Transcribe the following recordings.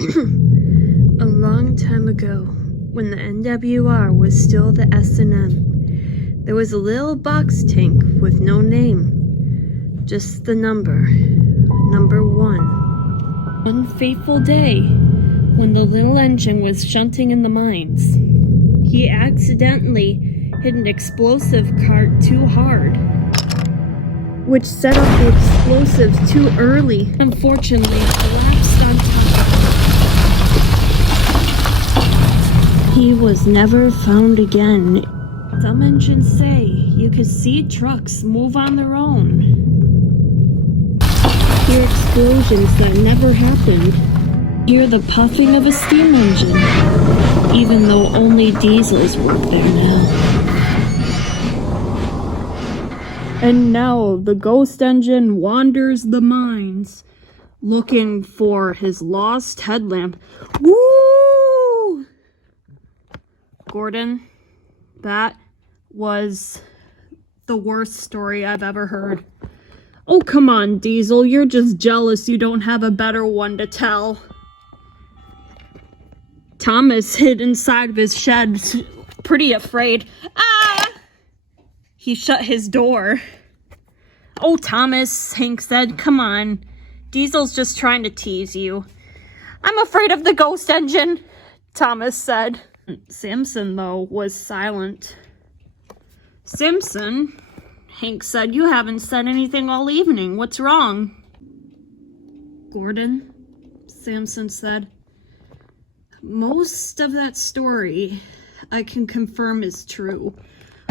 A long time ago, when the NWR was still the S&M, there was a little box tank with no name, just the number 1. One fateful day, when the little engine was shunting in the mines, he accidentally hit an explosive cart too hard, which set off the explosives too early. Unfortunately, it collapsed on top. He was never found again. Some engines say you could see trucks move on their own, hear explosions that never happened, hear the puffing of a steam engine, even though only diesels work there now. And now the ghost engine wanders the mines, looking for his lost headlamp. Woo! Gordon, that was the worst story I've ever heard. Oh, come on, Diesel. You're just jealous you don't have a better one to tell. Thomas hid inside of his shed, pretty afraid. Ah! He shut his door. Oh, Thomas, Hank said, come on. Diesel's just trying to tease you. I'm afraid of the ghost engine, Thomas said. Samson, though, was silent. Simpson, Hank said, you haven't said anything all evening. What's wrong? Gordon, Samson said, most of that story I can confirm is true.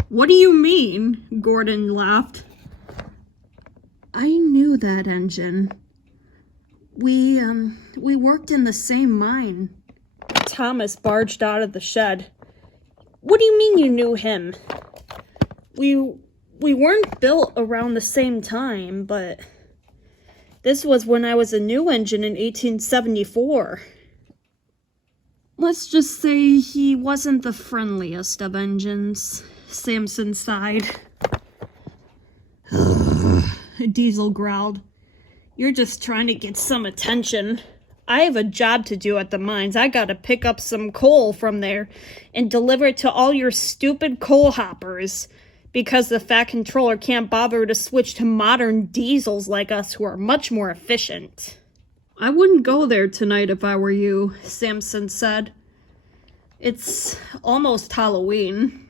What do you mean? Gordon laughed. I knew that engine. We worked in the same mine. Thomas barged out of the shed. What do you mean you knew him? We weren't built around the same time, but this was when I was a new engine in 1874. Let's just say he wasn't the friendliest of engines, Samson sighed. Diesel growled. You're just trying to get some attention. I have a job to do at the mines. I gotta pick up some coal from there and deliver it to all your stupid coal hoppers because the Fat Controller can't bother to switch to modern diesels like us who are much more efficient. I wouldn't go there tonight if I were you, Samson said. It's almost Halloween.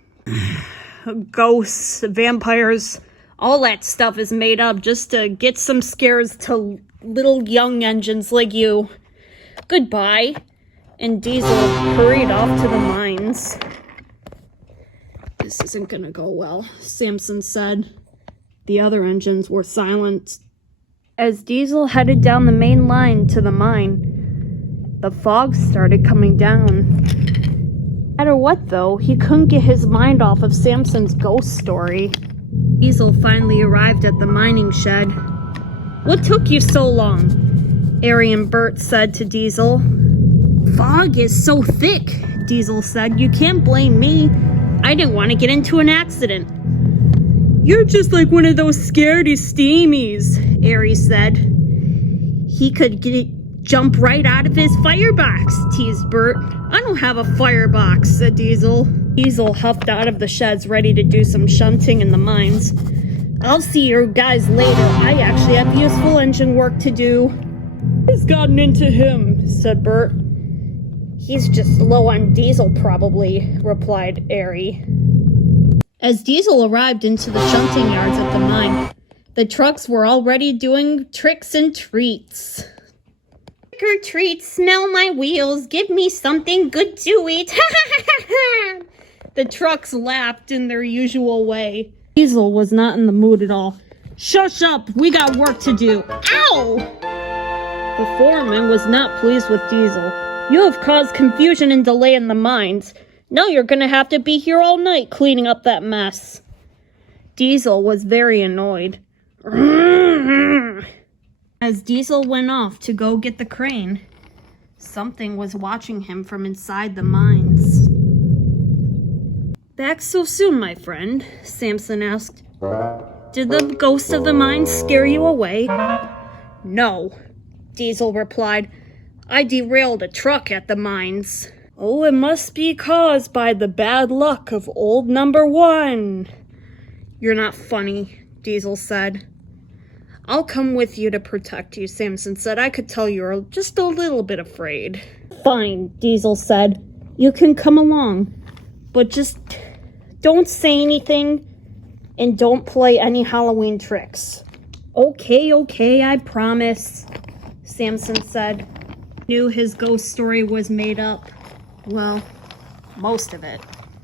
Ghosts, vampires, all that stuff is made up just to get some scares to little young engines like you. Goodbye. And Diesel hurried off to the mines. This isn't gonna go well, Samson said. The other engines were silent. As Diesel headed down the main line to the mine, the fog started coming down. No matter what, though, he couldn't get his mind off of Samson's ghost story. Diesel finally arrived at the mining shed. What took you so long? Ari and Bert said to Diesel. Fog is so thick, Diesel said. You can't blame me. I didn't want to get into an accident. You're just like one of those scaredy steamies, Ari said. He could jump right out of his firebox, teased Bert. I don't have a firebox, said Diesel. Diesel huffed out of the sheds, ready to do some shunting in the mines. I'll see you guys later. I actually have useful engine work to do. What's gotten into him? Said Bert. He's just low on diesel, probably, replied Ari. As Diesel arrived into the shunting yards at the mine, the trucks were already doing tricks and treats. Trick or treat, smell my wheels, give me something good to eat. The trucks laughed in their usual way. Diesel was not in the mood at all. Shush up, we got work to do. Ow! The foreman was not pleased with Diesel. You have caused confusion and delay in the mines. Now you're gonna have to be here all night cleaning up that mess. Diesel was very annoyed. As Diesel went off to go get the crane, something was watching him from inside the mines. Back so soon, my friend? Samson asked. Did the ghosts of the mines scare you away? No, Diesel replied. I derailed a truck at the mines. Oh, it must be caused by the bad luck of old number 1. You're not funny, Diesel said. I'll come with you to protect you, Samson said. I could tell you're just a little bit afraid. Fine, Diesel said. You can come along, but just don't say anything and don't play any Halloween tricks. Okay, I promise, Samson said. Knew his ghost story was made up. Well, most of it.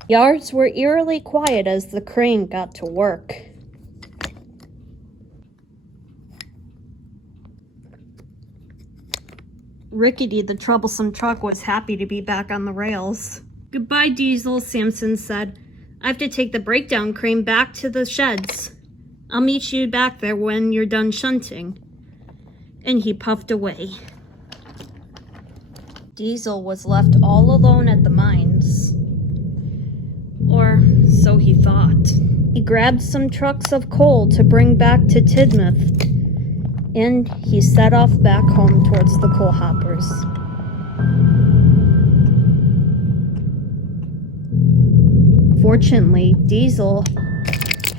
Yards were eerily quiet as the crane got to work. Rickety, the troublesome truck, was happy to be back on the rails. Goodbye, Diesel, Samson said. I have to take the breakdown crane back to the sheds. I'll meet you back there when you're done shunting. And he puffed away. Diesel was left all alone at the mines. Or so he thought. He grabbed some trucks of coal to bring back to Tidmouth, and he set off back home towards the coal hoppers. Fortunately, Diesel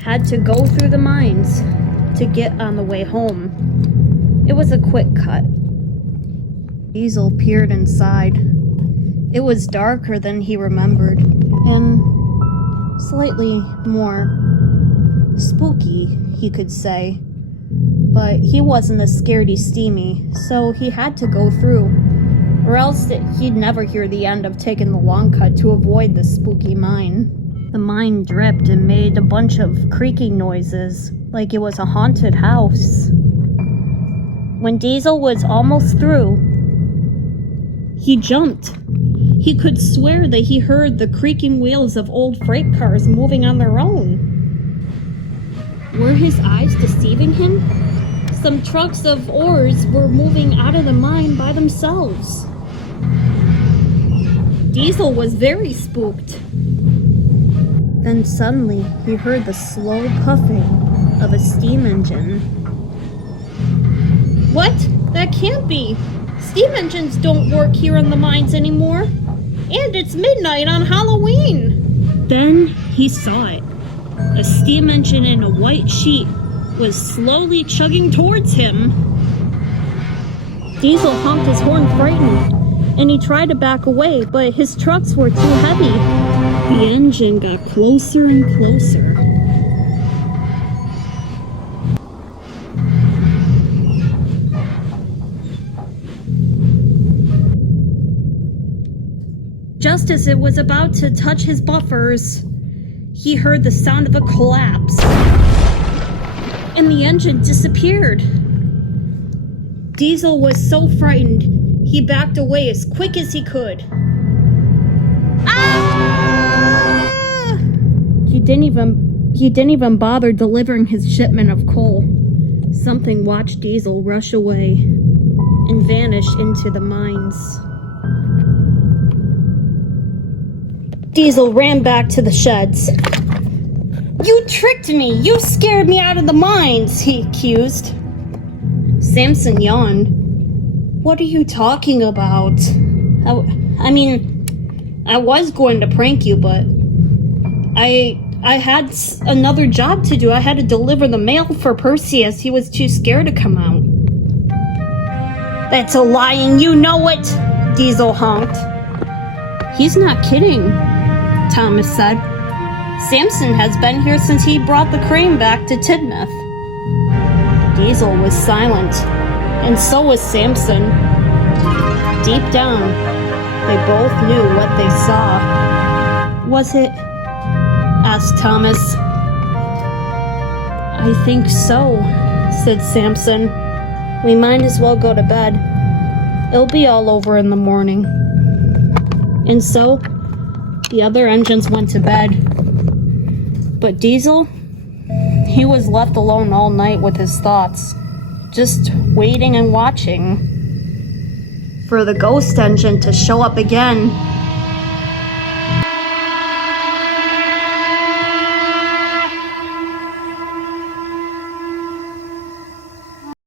had to go through the mines to get on the way home. It was a quick cut. Diesel peered inside. It was darker than he remembered, and slightly more spooky, he could say. But he wasn't as scaredy-steamy, so he had to go through, or else he'd never hear the end of taking the long cut to avoid the spooky mine. The mine dripped and made a bunch of creaking noises, like it was a haunted house. When Diesel was almost through, he jumped. He could swear that he heard the creaking wheels of old freight cars moving on their own. Were his eyes deceiving him? Some trucks of ores were moving out of the mine by themselves. Diesel was very spooked. Then suddenly he heard the slow puffing of a steam engine. What? That can't be! Steam engines don't work here in the mines anymore. And it's midnight on Halloween! Then he saw it. A steam engine in a white sheet was slowly chugging towards him. Diesel honked his horn frightened, and he tried to back away, but his trucks were too heavy. The engine got closer and closer. Just as it was about to touch his buffers, he heard the sound of a collapse, and the engine disappeared. Diesel was so frightened, he backed away as quick as he could. Ah! He didn't even bother delivering his shipment of coal. Something watched Diesel rush away and vanish into the mines. Diesel ran back to the sheds. You tricked me! You scared me out of the mines, he accused. Samson yawned. What are you talking about? I mean, I was going to prank you, but I had another job to do. I had to deliver the mail for Percy as he was too scared to come out. That's a lie and you know it, Diesel honked. He's not kidding, Thomas said. Samson has been here since he brought the crane back to Tidmouth. Diesel was silent, and so was Samson. Deep down, they both knew what they saw. Was it? Asked Thomas. I think so, said Samson. We might as well go to bed. It'll be all over in the morning. And so, the other engines went to bed. But Diesel, he was left alone all night with his thoughts, just waiting and watching for the ghost engine to show up again.